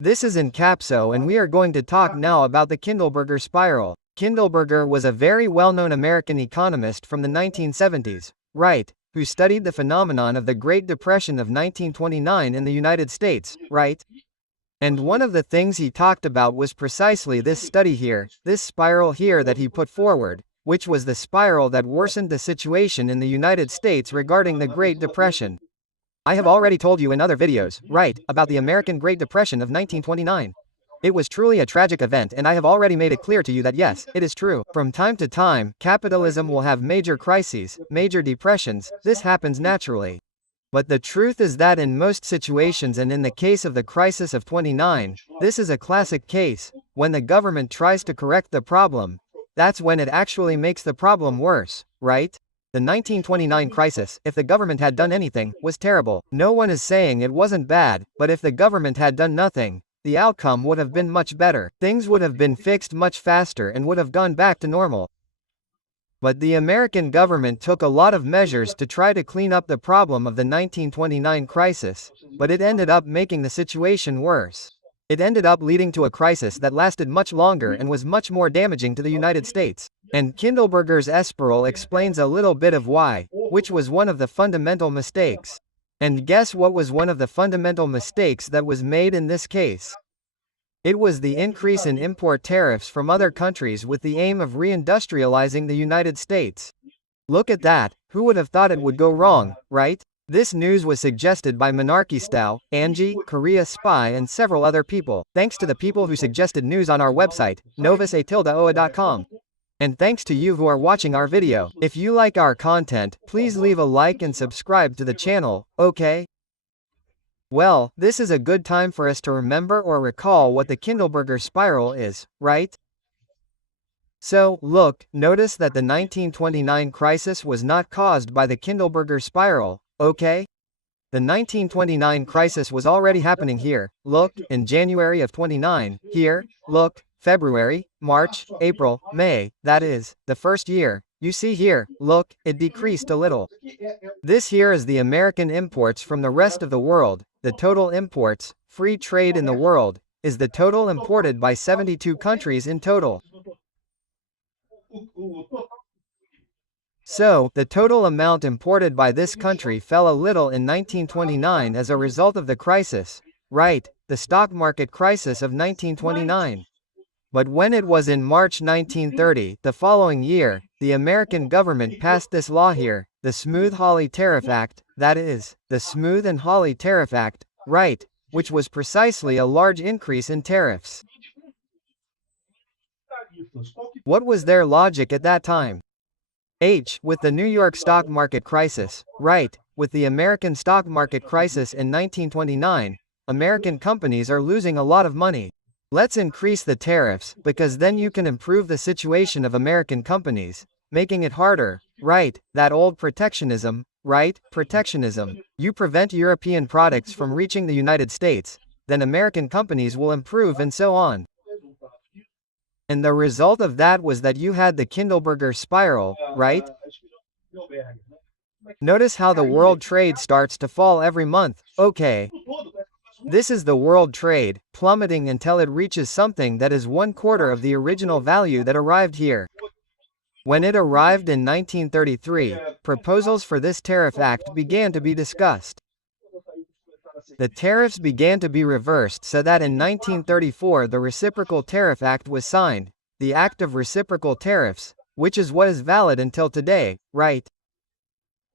This is in Capso and we are going to talk now about the Kindleberger spiral. Kindleberger was a very well-known American economist from the 1970s, right, who studied the phenomenon of the Great Depression of 1929 in the United States, right? And one of the things he talked about was precisely this study here, this spiral here that he put forward, which was the spiral that worsened the situation in the United States regarding the Great Depression. I have already told you in other videos, right, about the American Great Depression of 1929. It was truly a tragic event and I have already made it clear to you that yes, it is true. From time to time, capitalism will have major crises, major depressions, this happens naturally. But the truth is that in most situations and in the case of the crisis of 29, this is a classic case, when the government tries to correct the problem, that's when it actually makes the problem worse, right? The 1929 crisis, if the government had done anything, was terrible. No one is saying it wasn't bad, but if the government had done nothing, the outcome would have been much better. Things would have been fixed much faster and would have gone back to normal. But the American government took a lot of measures to try to clean up the problem of the 1929 crisis, but it ended up making the situation worse. It ended up leading to a crisis that lasted much longer and was much more damaging to the United States. And Kindleberger's ESPIRAL explains a little bit of why, which was one of the fundamental mistakes. And guess what was one of the fundamental mistakes that was made in this case? It was the increase in import tariffs from other countries with the aim of reindustrializing the United States. Look at that, who would have thought it would go wrong, right? This news was suggested by Monarchistao, Angie, Korea Spy and several other people. Thanks to the people who suggested news on our website, novusatildaoa.com. And thanks to you who are watching our video. If you like our content, please leave a like and subscribe to the channel, okay? Well, this is a good time for us to remember or recall what the Kindleberger spiral is, right? So, look, notice that the 1929 crisis was not caused by the Kindleberger spiral, okay? The 1929 crisis was already happening here, look, in January of 29, here, look, February, March, April, May, that is, the first year. You see here, look, it decreased a little. This here is the American imports from the rest of the world. The total imports, free trade in the world, is the total imported by 72 countries in total. So, the total amount imported by this country fell a little in 1929 as a result of the crisis, right, the stock market crisis of 1929. But when it was in March 1930, the following year, the American government passed this law here, the Smoot-Hawley Tariff Act, that is, the Smoot and Hawley Tariff Act, right, which was precisely a large increase in tariffs. What was their logic at that time? With the New York stock market crisis, right, with the American stock market crisis in 1929, American companies are losing a lot of money. Let's increase the tariffs, because then you can improve the situation of American companies, making it harder, right, that old protectionism, right, protectionism. You prevent European products from reaching the United States, then American companies will improve and so on. And the result of that was that you had the Kindleberger spiral, right? Notice how the world trade starts to fall every month, okay? This is the world trade, plummeting until it reaches something that is 1/4 of the original value that arrived here. When it arrived in 1933, proposals for this tariff act began to be discussed. The tariffs began to be reversed so that in 1934 the Reciprocal Tariff Act was signed, the Act of Reciprocal Tariffs, which is what is valid until today, right?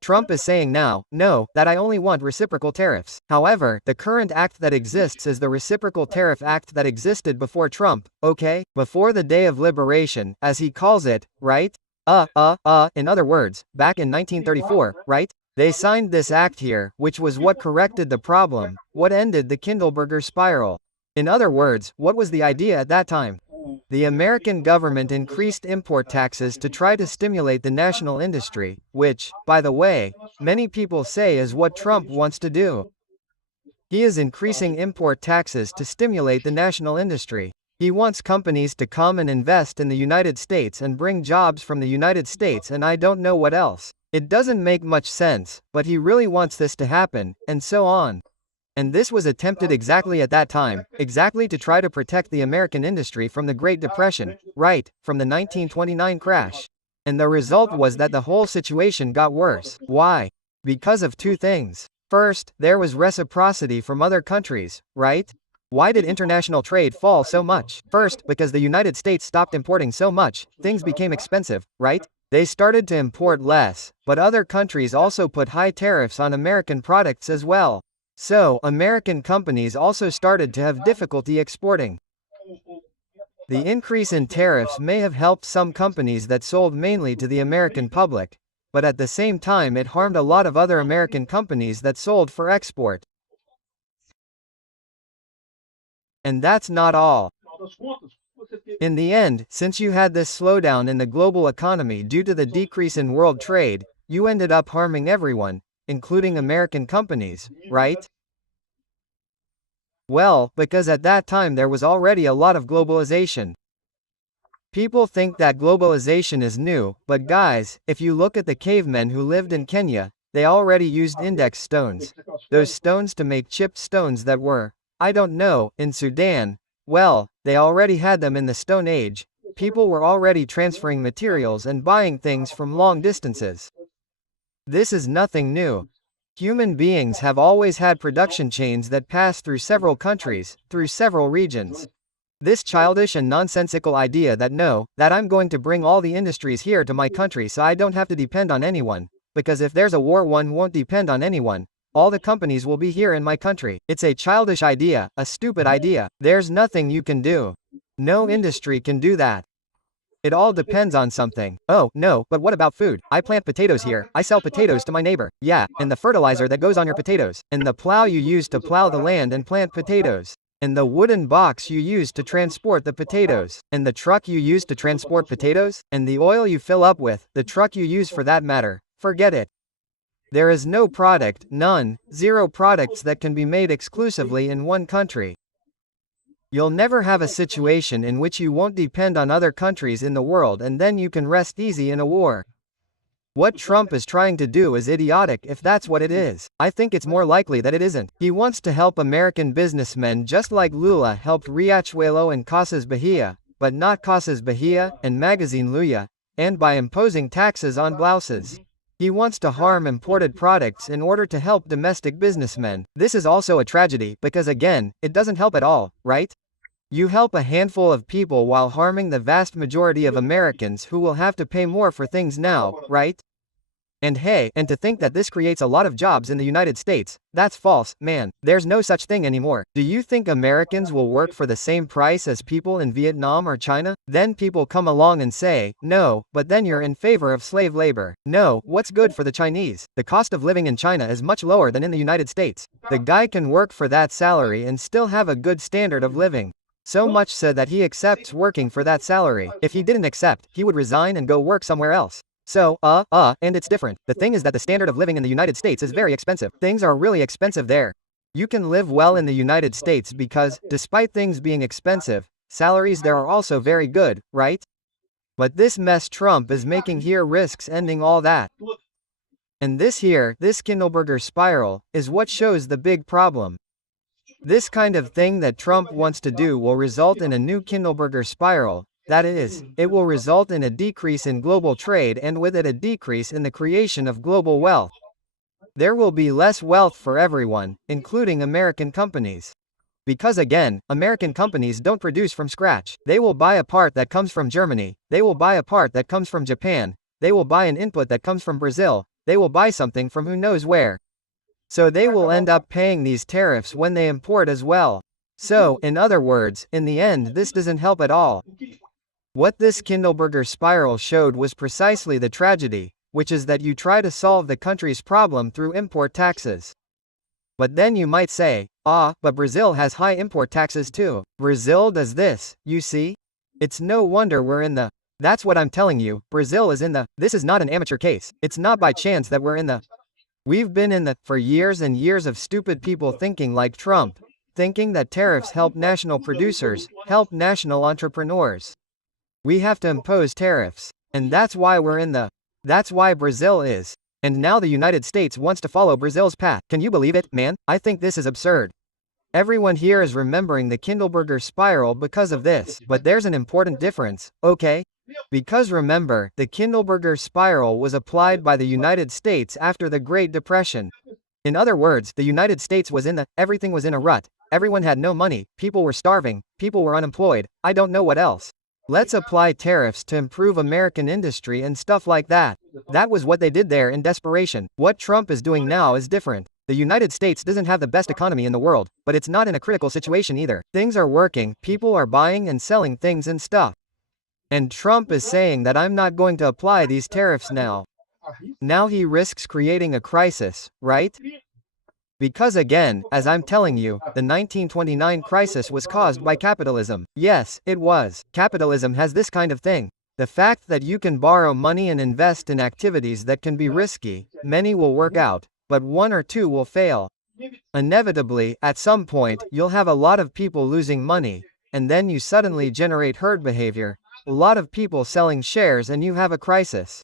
Trump is saying now, no, that I only want reciprocal tariffs. However, the current act that exists is the Reciprocal Tariff Act that existed before Trump, okay? Before the day of liberation, as he calls it, right? In other words, back in 1934, right? They signed this act here, which was what corrected the problem, what ended the Kindleberger spiral. In other words, what was the idea at that time? The American government increased import taxes to try to stimulate the national industry, which, by the way, many people say is what Trump wants to do. He is increasing import taxes to stimulate the national industry. He wants companies to come and invest in the United States and bring jobs from the United States and I don't know what else. It doesn't make much sense, but he really wants this to happen, and so on. And this was attempted exactly at that time, exactly to try to protect the American industry from the Great Depression, right, from the 1929 crash. And the result was that the whole situation got worse. Why? Because of two things. First, there was reciprocity from other countries, right? Why did international trade fall so much? First, because the United States stopped importing so much, things became expensive, right? They started to import less, but other countries also put high tariffs on American products as well. So, American companies also started to have difficulty exporting. The increase in tariffs may have helped some companies that sold mainly to the American public, but at the same time it harmed a lot of other American companies that sold for export. And that's not all. In the end, since you had this slowdown in the global economy due to the decrease in world trade, you ended up harming everyone, including American companies, right? Well, because at that time there was already a lot of globalization. People think that globalization is new, but guys, if you look at the cavemen who lived in Kenya, they already used index stones. Those stones to make chipped stones that were, I don't know, in Sudan. Well, they already had them in the Stone Age. People were already transferring materials and buying things from long distances. This is nothing new. Human beings have always had production chains that pass through several countries, through several regions. This childish and nonsensical idea that I'm going to bring all the industries here to my country so I don't have to depend on anyone, because if there's a war one won't depend on anyone, all the companies will be here in my country. It's a childish idea, a stupid idea. There's nothing you can do. No industry can do that. It all depends on something. Oh, no, but what about food? I plant potatoes here. I sell potatoes to my neighbor. Yeah, and the fertilizer that goes on your potatoes. And the plow you use to plow the land and plant potatoes. And the wooden box you use to transport the potatoes. And the truck you use to transport potatoes. And the oil you fill up with, the truck you use for that matter. Forget it. There is no product, none, zero products that can be made exclusively in one country. You'll never have a situation in which you won't depend on other countries in the world and then you can rest easy in a war. What Trump is trying to do is idiotic if that's what it is. I think it's more likely that it isn't. He wants to help American businessmen just like Lula helped Riachuelo and Casas Bahia, but not Casas Bahia and Magazine Luya, and by imposing taxes on blouses. He wants to harm imported products in order to help domestic businessmen. This is also a tragedy because again, it doesn't help at all, right? You help a handful of people while harming the vast majority of Americans who will have to pay more for things now, right? And hey, and to think that this creates a lot of jobs in the United States, that's false, man. There's no such thing anymore. Do you think Americans will work for the same price as people in Vietnam or China? Then people come along and say, no, but then you're in favor of slave labor. No, what's good for the Chinese? The cost of living in China is much lower than in the United States. The guy can work for that salary and still have a good standard of living. So much so that he accepts working for that salary. If he didn't accept, he would resign and go work somewhere else. So, and it's different. The thing is that the standard of living in the United States is very expensive. Things are really expensive there. You can live well in the United States because, despite things being expensive, salaries there are also very good, right? But this mess Trump is making here risks ending all that. And this Kindleberger spiral, is what shows the big problem. This kind of thing that Trump wants to do will result in a new Kindleberger spiral. That is, it will result in a decrease in global trade and with it a decrease in the creation of global wealth. There will be less wealth for everyone, including American companies. Because again, American companies don't produce from scratch. They will buy a part that comes from Germany, they will buy a part that comes from Japan, they will buy an input that comes from Brazil, they will buy something from who knows where. So they will end up paying these tariffs when they import as well. So, in other words, in the end this doesn't help at all. What this Kindleberger spiral showed was precisely the tragedy, which is that you try to solve the country's problem through import taxes. But then you might say, but Brazil has high import taxes too. Brazil does this, you see? It's no wonder we're in the... That's what I'm telling you, Brazil is in the... This is not an amateur case. It's not by chance that we're in the... We've been in the... For years and years of stupid people thinking like Trump, thinking that tariffs help national producers, help national entrepreneurs. We have to impose tariffs. And that's why we're in the... That's why Brazil is... And now the United States wants to follow Brazil's path. Can you believe it, man? I think this is absurd. Everyone here is remembering the Kindleberger spiral because of this, but there's an important difference, okay? Because remember, the Kindleberger spiral was applied by the United States after the Great Depression. In other words, the United States was everything was in a rut. Everyone had no money, people were starving, people were unemployed, I don't know what else. Let's apply tariffs to improve American industry and stuff like that. That was what they did there in desperation. What Trump is doing now is different. The United States doesn't have the best economy in the world, but it's not in a critical situation either. Things are working, people are buying and selling things and stuff. And Trump is saying that I'm not going to apply these tariffs now. Now he risks creating a crisis, right? Because again, as I'm telling you, the 1929 crisis was caused by capitalism. Yes, it was. Capitalism has this kind of thing. The fact that you can borrow money and invest in activities that can be risky, many will work out, but one or two will fail. Inevitably, at some point, you'll have a lot of people losing money, and then you suddenly generate herd behavior, a lot of people selling shares, and you have a crisis.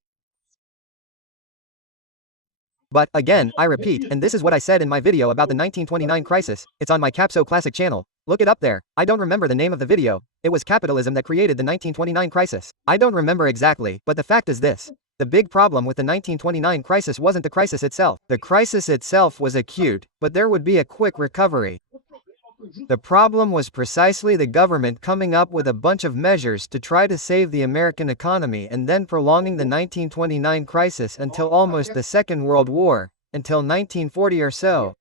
But, again, I repeat, and this is what I said in my video about the 1929 crisis, it's on my Capso Classic channel, look it up there. I don't remember the name of the video, it was capitalism that created the 1929 crisis. I don't remember exactly, but the fact is this. The big problem with the 1929 crisis wasn't the crisis itself. The crisis itself was acute, but there would be a quick recovery. The problem was precisely the government coming up with a bunch of measures to try to save the American economy and then prolonging the 1929 crisis until almost the Second World War, until 1940 or so.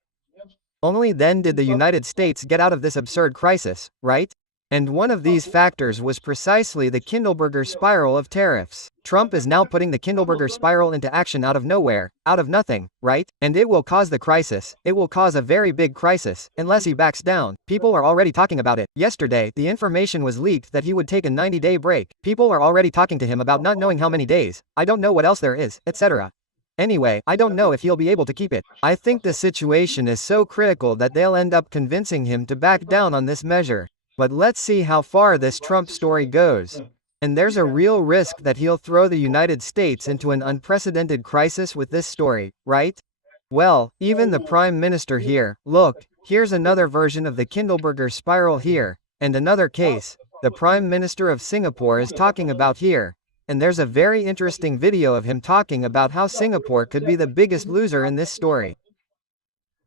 Only then did the United States get out of this absurd crisis, right? And one of these factors was precisely the Kindleberger spiral of tariffs. Trump is now putting the Kindleberger spiral into action out of nowhere, out of nothing, right? And it will cause the crisis. It will cause a very big crisis, unless he backs down. People are already talking about it. Yesterday, the information was leaked that he would take a 90-day break. People are already talking to him about not knowing how many days. I don't know what else there is, etc. Anyway, I don't know if he'll be able to keep it. I think the situation is so critical that they'll end up convincing him to back down on this measure. But let's see how far this Trump story goes. And there's a real risk that he'll throw the United States into an unprecedented crisis with this story, right? Well, even the Prime Minister here, look, here's another version of the Kindleberger spiral here, and another case, the Prime Minister of Singapore is talking about here. And there's a very interesting video of him talking about how Singapore could be the biggest loser in this story.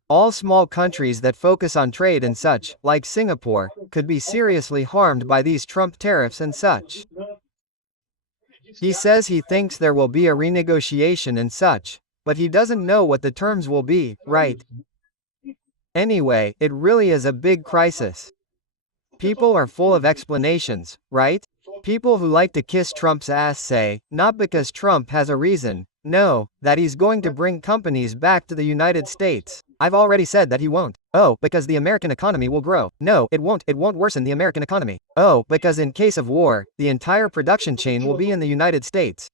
All small countries that focus on trade and such, like Singapore, could be seriously harmed by these Trump tariffs and such. He says he thinks there will be a renegotiation and such, but he doesn't know what the terms will be, right? Anyway, it really is a big crisis. People are full of explanations, right? People who like to kiss Trump's ass say, not because Trump has a reason, no, that he's going to bring companies back to the United States. I've already said that he won't. Oh, because the American economy will grow. No, it won't worsen the American economy. Oh, because in case of war, the entire production chain will be in the United States.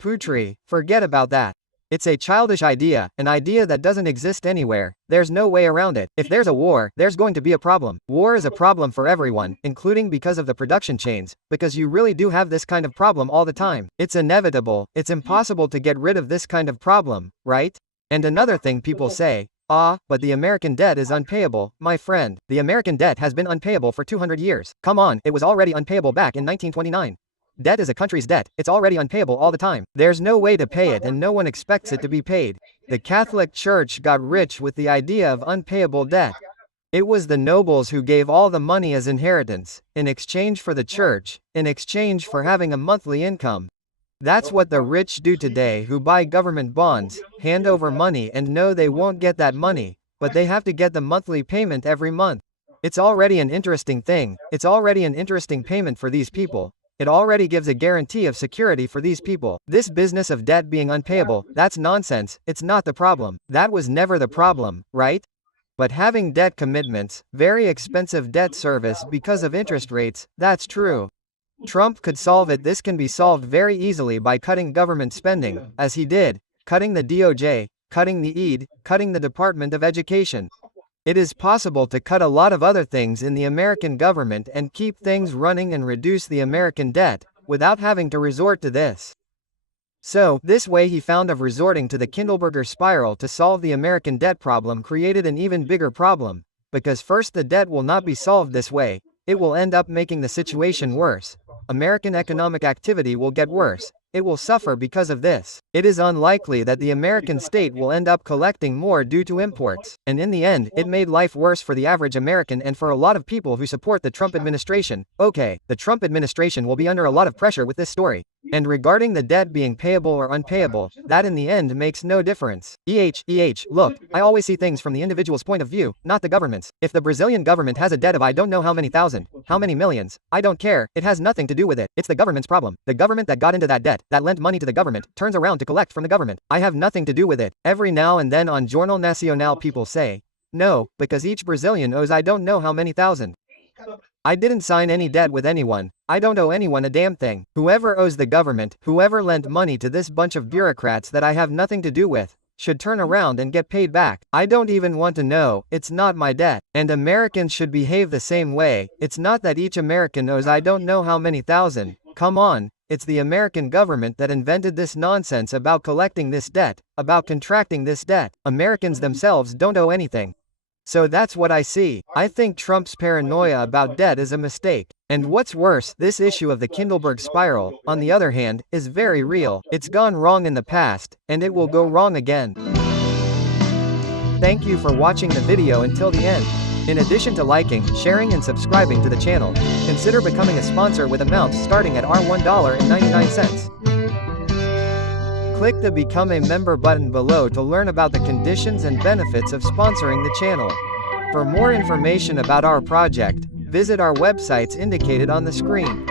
Putri, forget about that. It's a childish idea, an idea that doesn't exist anywhere. There's no way around it. If there's a war, there's going to be a problem. War is a problem for everyone, including because of the production chains, because you really do have this kind of problem all the time. It's inevitable, it's impossible to get rid of this kind of problem, right? And another thing people say, but the American debt is unpayable, my friend. The American debt has been unpayable for 200 years. Come on, it was already unpayable back in 1929. Debt is a country's debt, it's already unpayable all the time. There's no way to pay it and no one expects it to be paid. The Catholic Church got rich with the idea of unpayable debt. It was the nobles who gave all the money as inheritance, in exchange for the church, in exchange for having a monthly income. That's what the rich do today who buy government bonds, hand over money and know they won't get that money, but they have to get the monthly payment every month. It's already an interesting thing, it's already an interesting payment for these people. It already gives a guarantee of security for these people. This business of debt being unpayable, that's nonsense, it's not the problem. That was never the problem, right? But having debt commitments, very expensive debt service because of interest rates, that's true. Trump could solve it. This can be solved very easily by cutting government spending, as he did, cutting the DOJ, cutting the ED, cutting the Department of Education. It is possible to cut a lot of other things in the American government and keep things running and reduce the American debt, without having to resort to this. So, this way he found of resorting to the Kindleberger spiral to solve the American debt problem created an even bigger problem. Because first, the debt will not be solved this way, it will end up making the situation worse. American economic activity will get worse. It will suffer because of this. It is unlikely that the American state will end up collecting more due to imports. And in the end, it made life worse for the average American and for a lot of people who support the Trump administration. Okay, the Trump administration will be under a lot of pressure with this story. And regarding the debt being payable or unpayable, that in the end makes no difference. Look, I always see things from the individual's point of view, not the government's. If the Brazilian government has a debt of I don't know how many thousand, how many millions, I don't care, it has nothing to do with it. It's the government's problem. The government that got into that debt, that lent money to the government, turns around to collect from the government. I have nothing to do with it. Every now and then on Jornal Nacional people say, no, because each Brazilian owes I don't know how many thousand. I didn't sign any debt with anyone. I don't owe anyone a damn thing. Whoever owes the government, whoever lent money to this bunch of bureaucrats that I have nothing to do with, should turn around and get paid back. I don't even want to know, it's not my debt. And Americans should behave the same way. It's not that each American owes I don't know how many thousand. Come on, it's the American government that invented this nonsense about collecting this debt, about contracting this debt. Americans themselves don't owe anything. So that's what I see. I think Trump's paranoia about debt is a mistake. And what's worse, this issue of the Kindleberg spiral, on the other hand, is very real. It's gone wrong in the past, and it will go wrong again. Thank you for watching the video until the end. In addition to liking, sharing and subscribing to the channel, consider becoming a sponsor with amounts starting at $1.99. Click the Become a Member button below to learn about the conditions and benefits of sponsoring the channel. For more information about our project, visit our websites indicated on the screen.